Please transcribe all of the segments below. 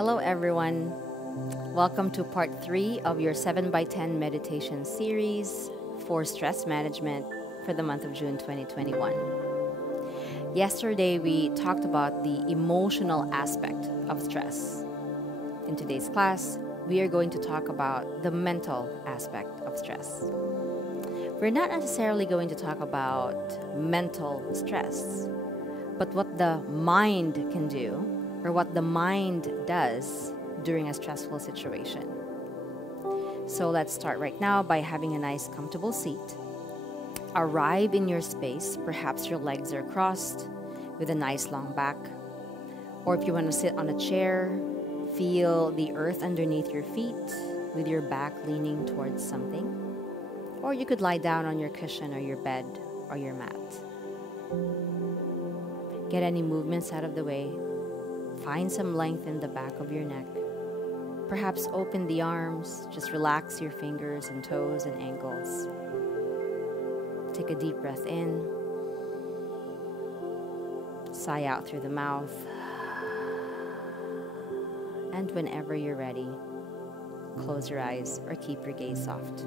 Hello, everyone. Welcome to part 3 of your 7 by 10 meditation series for stress management for the month of June 2021. Yesterday, we talked about the emotional aspect of stress. In today's class, we are going to talk about the mental aspect of stress. We're not necessarily going to talk about mental stress, but what the mind can do or what the mind does during a stressful situation. So let's start right now by having a nice comfortable seat. Arrive in your space. Perhaps your legs are crossed with a nice long back. Or if you want to sit on a chair, feel the earth underneath your feet with your back leaning towards something. Or you could lie down on your cushion or your bed or your mat. Get any movements out of the way. Find some length in the back of your neck. Perhaps open the arms. Just relax your fingers and toes and ankles. Take a deep breath in. Sigh out through the mouth. And whenever you're ready, close your eyes or keep your gaze soft.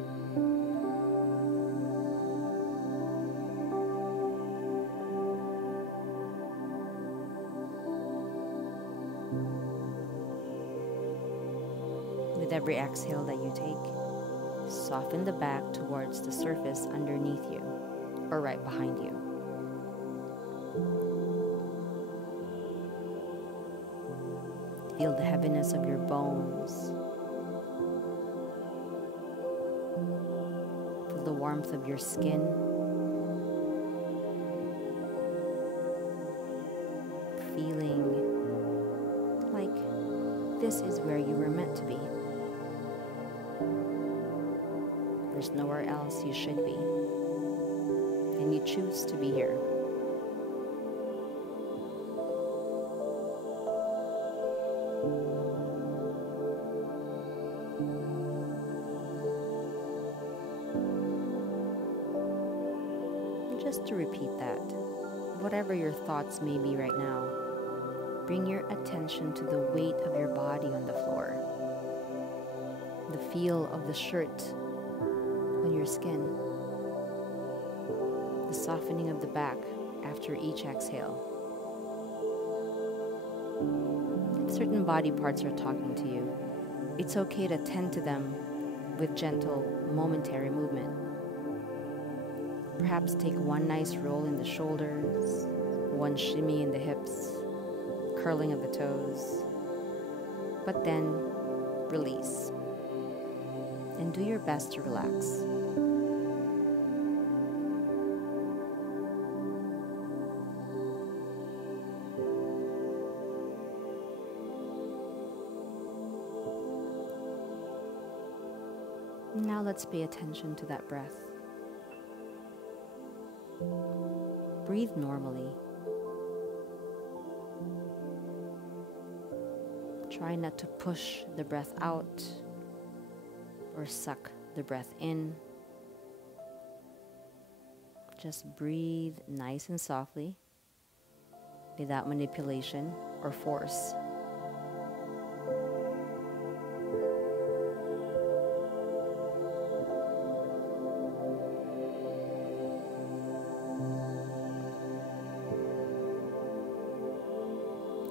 With every exhale that you take, soften the back towards the surface underneath you or right behind you. Feel the heaviness of your bones. Feel the warmth of your skin. Feeling like this is where you were meant to be. There's nowhere else you should be, and you choose to be here. And just to repeat that, whatever your thoughts may be right now, bring your attention to the weight of your body on the floor, the feel of the shirt on your skin, the softening of the back after each exhale. If certain body parts are talking to you, it's okay to tend to them with gentle, momentary movement. Perhaps take one nice roll in the shoulders, one shimmy in the hips, curling of the toes, but then release. And do your best to relax. Now let's pay attention to that breath. Breathe normally. Try not to push the breath out or suck the breath in. Just breathe nice and softly without manipulation or force.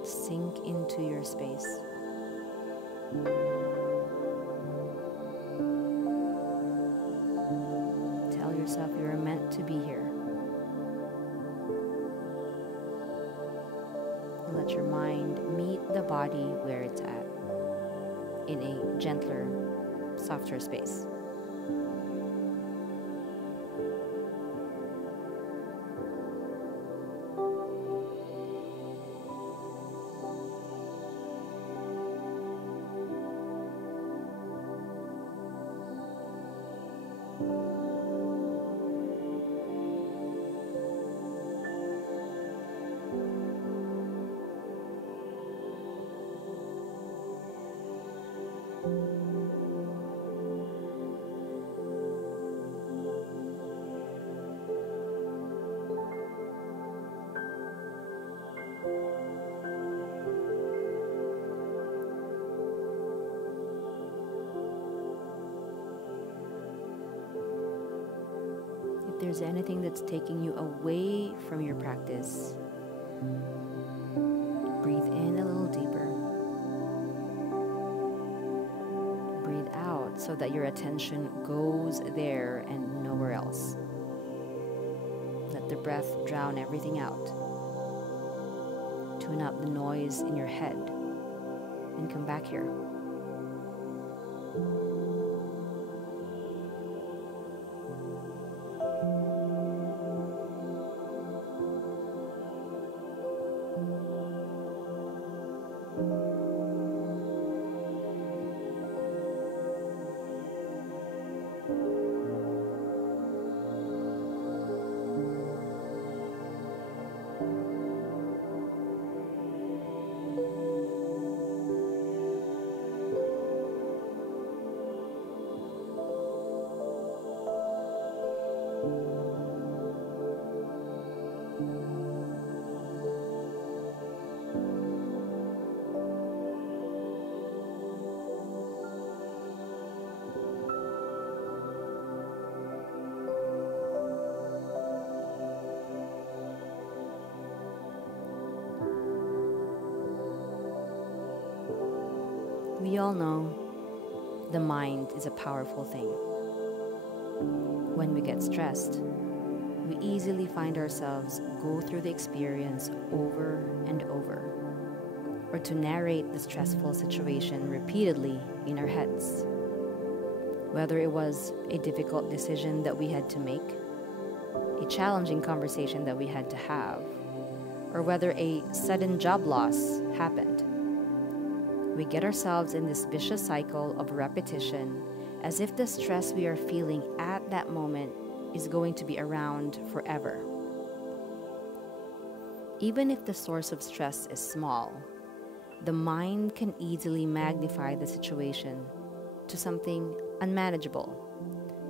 Sink into your space. Tell yourself you're meant to be here. Let your mind meet the body where it's at, in a gentler, softer space. there's anything that's taking you away from your practice, breathe in a little deeper. Breathe out so that your attention goes there and nowhere else. Let the breath drown everything out. Tune out the noise in your head and come back here. We all know the mind is a powerful thing. When we get stressed, we easily find ourselves go through the experience over and over, or to narrate the stressful situation repeatedly in our heads. Whether it was a difficult decision that we had to make, a challenging conversation that we had to have, or whether a sudden job loss happened. We get ourselves in this vicious cycle of repetition as if the stress we are feeling at that moment is going to be around forever. Even if the source of stress is small, the mind can easily magnify the situation to something unmanageable,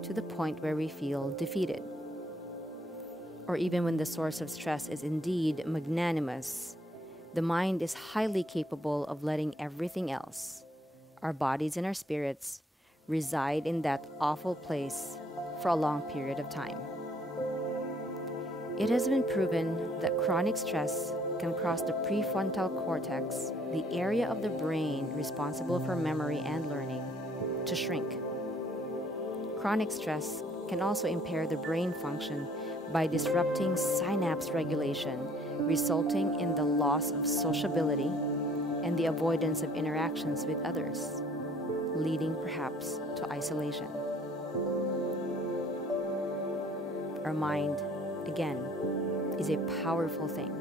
to the point where we feel defeated. Or even when the source of stress is indeed magnanimous, the mind is highly capable of letting everything else, our bodies and our spirits, reside in that awful place for a long period of time. It has been proven that chronic stress can cause the prefrontal cortex, the area of the brain responsible for memory and learning, to shrink. Chronic stress can also impair the brain function by disrupting synapse regulation, resulting in the loss of sociability and the avoidance of interactions with others, leading perhaps to isolation. Our mind, again, is a powerful thing,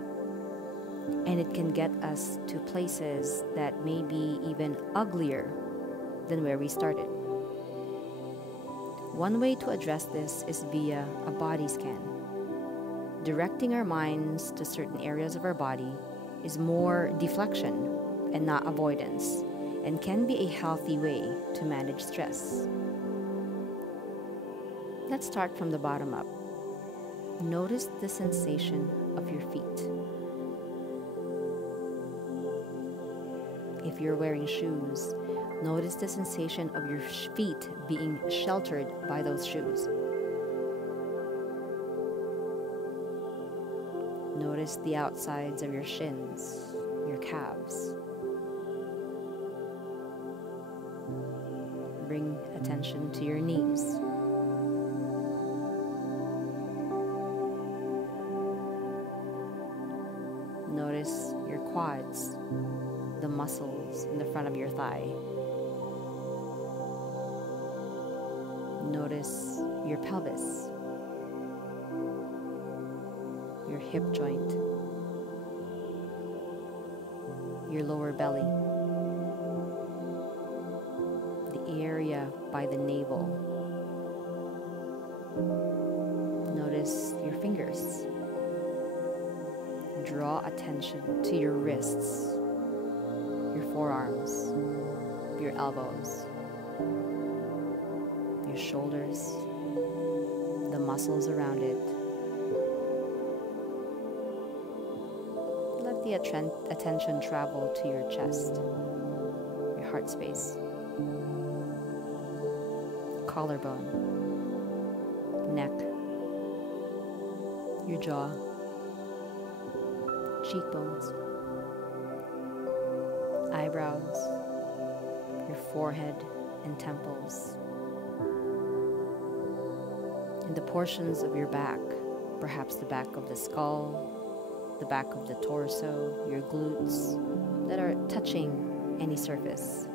and it can get us to places that may be even uglier than where we started. One way to address this is via a body scan. Directing our minds to certain areas of our body is more deflection and not avoidance, and can be a healthy way to manage stress. Let's start from the bottom up. Notice the sensation of your feet. If you're wearing shoes, notice the sensation of your feet being sheltered by those shoes. Notice the outsides of your shins, your calves. Bring attention to your knees. Notice your quads, the muscles in the front of your thigh. Notice your pelvis, your hip joint, your lower belly, the area by the navel. Notice your fingers. Draw attention to your wrists, your forearms, your elbows, your shoulders, the muscles around it. Let the attention travel to your chest, your heart space, collarbone, neck, your jaw, cheekbones, eyebrows, your forehead and temples, and the portions of your back, perhaps the back of the skull, the back of the torso, your glutes that are touching any surface.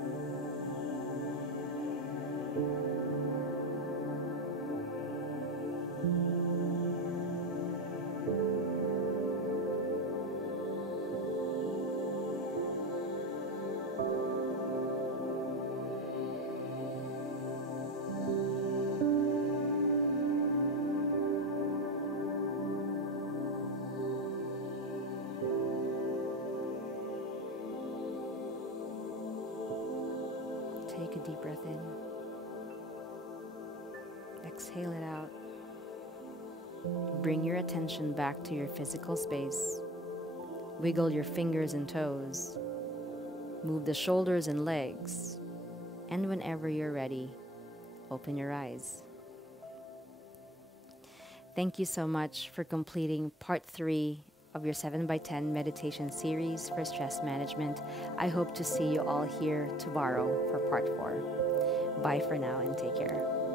Take a deep breath in. Exhale it out. Bring your attention back to your physical space. Wiggle your fingers and toes. Move the shoulders and legs. And whenever you're ready, open your eyes. Thank you so much for completing part 3 of your 7x10 meditation series for stress management. I hope to see you all here tomorrow for part 4. Bye for now and take care.